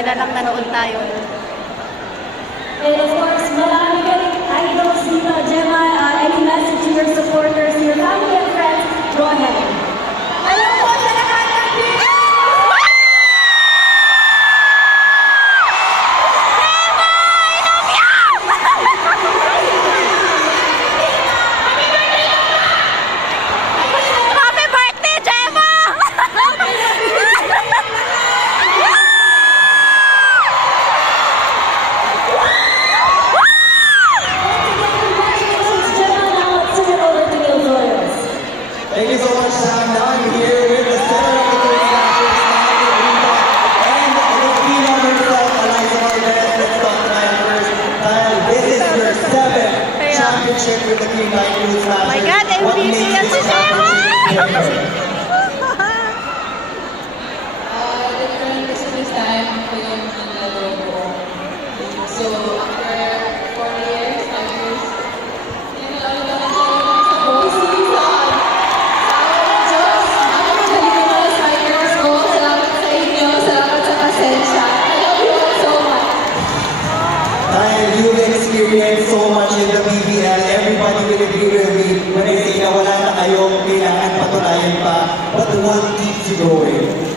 buti na lang nanood tayo. And of course, marami ka rin idols dito, Gemma. Any message to your supporters, your family and friends? Go ahead. Alam po sa lahat ng people! Happy birthday, Gemma! Thank you so much, Sam. Now I'm here with the center of the Three Slashers, and the Filipino herself, Eliza Valdez. Let's talk to Kyle first. Kyle, this is your 7th championship with the Green Knight Three Slashers. My God, What MVP makes yan this si Gemma! championship Different kasi this time ko yung nalaro ko. So, after 4 years, 5 years, yun lang naman sa buong season. Diyos, napakagaling ng mga strikers ko. Salamat sa inyo. Salamat sa pasensya. I love you all so much. Kyle, you've experienced so much in the BBL. Everybody will agree with me when I say na wala na kayong kailangan patunayan pa. But what keeps you going?